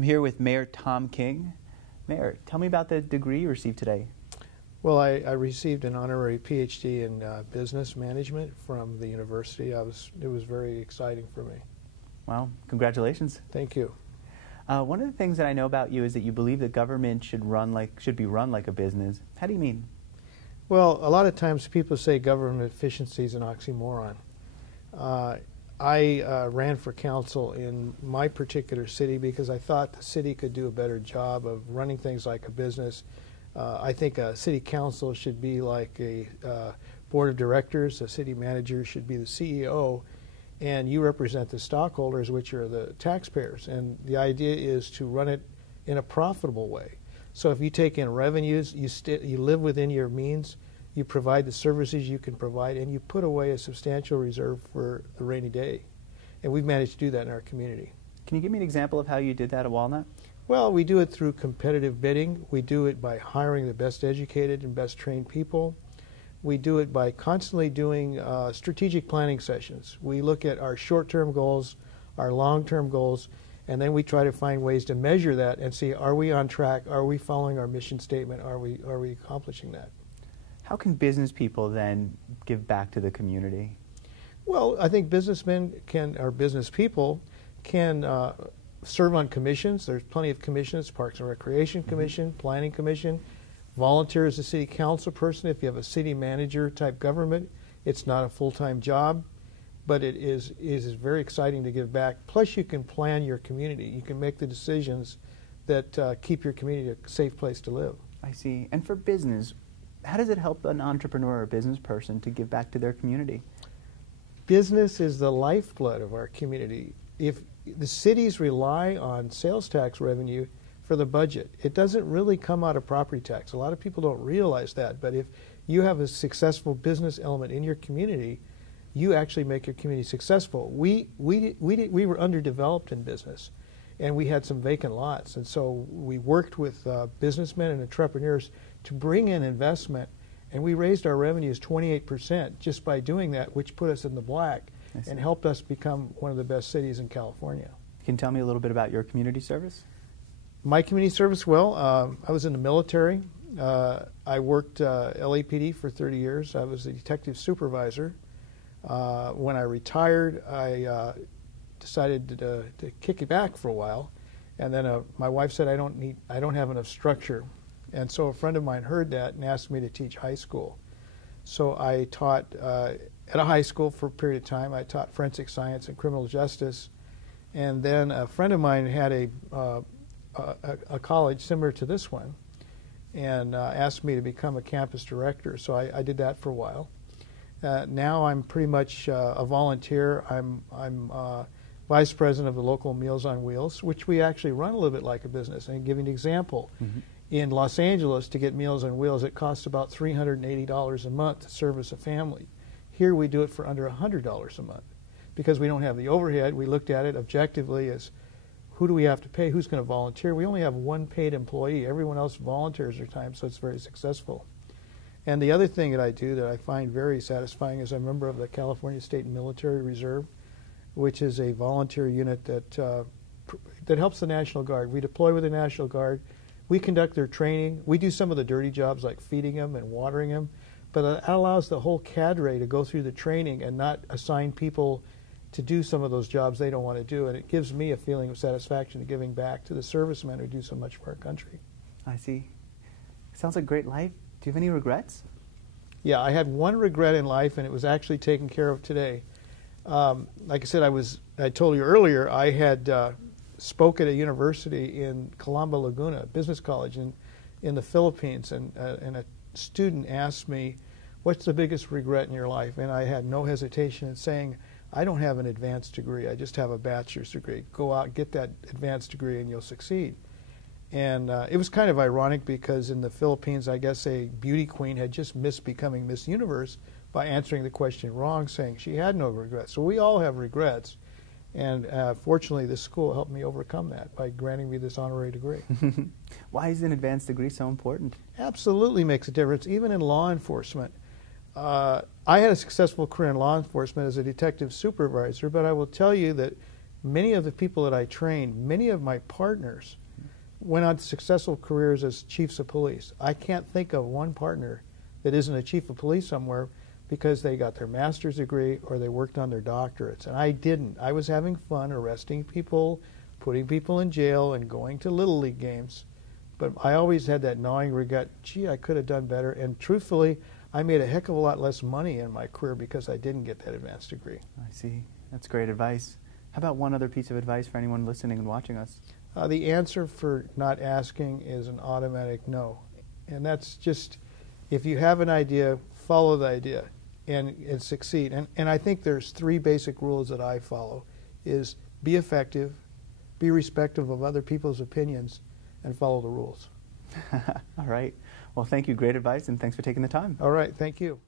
I'm here with Mayor Tom King. Mayor, tell me about the degree you received today. Well, I received an honorary PhD in business management from the university. It was very exciting for me. Wow, congratulations. Thank you. One of the things that I know about you is that you believe that government should be run like a business. How do you mean? Well, a lot of times people say government efficiency is an oxymoron. I ran for council in my particular city because I thought the city could do a better job of running things like a business. I think a city council should be like a board of directors. A city manager should be the CEO, and you represent the stockholders, which are the taxpayers. And the idea is to run it in a profitable way. So if you take in revenues, you live within your means, you provide the services you can provide, and you put away a substantial reserve for a rainy day. And we've managed to do that in our community. Can you give me an example of how you did that at Walnut? Well, we do it through competitive bidding. We do it by hiring the best educated and best trained people. We do it by constantly doing strategic planning sessions. We look at our short-term goals, our long-term goals, and then we try to find ways to measure that and see, are we on track? Are we following our mission statement? Are we accomplishing that? How can business people then give back to the community? Well, I think businessmen or business people can serve on commissions. There's plenty of commissions: Parks and Recreation Commission, Planning Commission. Volunteer as a city council person. If you have a city manager type government, it's not a full-time job, but it is very exciting to give back. Plus, you can plan your community. You can make the decisions that keep your community a safe place to live. I see. And for business, how does it help an entrepreneur or business person to give back to their community? Business is the lifeblood of our community. If the cities rely on sales tax revenue for the budget, it doesn't really come out of property tax. A lot of people don't realize that, but if you have a successful business element in your community, you actually make your community successful. We were underdeveloped in business, and we had some vacant lots, and so we worked with businessmen and entrepreneurs to bring in investment, and we raised our revenues 28% just by doing that, which put us in the black and helped us become one of the best cities in California. Can you tell me a little bit about your community service? My community service, well, I was in the military. I worked LAPD for 30 years. I was a detective supervisor. When I retired, I decided to kick it back for a while, and then my wife said I don't have enough structure, and so a friend of mine heard that and asked me to teach high school. So I taught at a high school for a period of time. I taught forensic science and criminal justice, and then a friend of mine had a college similar to this one, and asked me to become a campus director. So I did that for a while. Now I'm pretty much a volunteer. I'm vice president of the local Meals on Wheels, which we actually run a little bit like a business. And give you an example. In Los Angeles, to get Meals on Wheels, it costs about $380 a month to service a family. Here we do it for under $100 a month because we don't have the overhead. We looked at it objectively as who do we have to pay, who's going to volunteer. We only have one paid employee. Everyone else volunteers their time, so it's very successful. And the other thing that I do that I find very satisfying is I'm a member of the California State Military Reserve, which is a volunteer unit that helps the National Guard. We deploy with the National Guard. We conduct their training. We do some of the dirty jobs like feeding them and watering them, but that allows the whole cadre to go through the training and not assign people to do some of those jobs they don't want to do. And it gives me a feeling of satisfaction of giving back to the servicemen who do so much for our country. I see. Sounds like a great life. Do you have any regrets? Yeah, I had one regret in life, and it was actually taken care of today. Like I said, I told you earlier, I had spoke at a university in Calamba, Laguna, business college in the Philippines, and a student asked me, what's the biggest regret in your life? And I had no hesitation in saying, I don't have an advanced degree. I just have a bachelor's degree. Go out, get that advanced degree, and you'll succeed. And it was kind of ironic because in the Philippines, I guess a beauty queen had just missed becoming Miss Universe by answering the question wrong, saying she had no regrets. So we all have regrets. And fortunately, this school helped me overcome that by granting me this honorary degree. Why is an advanced degree so important? Absolutely makes a difference, even in law enforcement. I had a successful career in law enforcement as a detective supervisor, but I will tell you that Many of the people that I trained, many of my partners went on to successful careers as chiefs of police. I can't think of one partner that isn't a chief of police somewhere because they got their master's degree or they worked on their doctorates. And I didn't. I was having fun arresting people, putting people in jail, and going to Little League games. But I always had that gnawing regret, gee, I could have done better. And truthfully, I made a heck of a lot less money in my career because I didn't get that advanced degree. I see. That's great advice. How about one other piece of advice for anyone listening and watching us? The answer for not asking is an automatic no. And that's just, if you have an idea, follow the idea and succeed. And I think there's three basic rules that I follow, is be effective, be respectful of other people's opinions, and follow the rules. All right. Well, thank you. Great advice, and thanks for taking the time. All right. Thank you.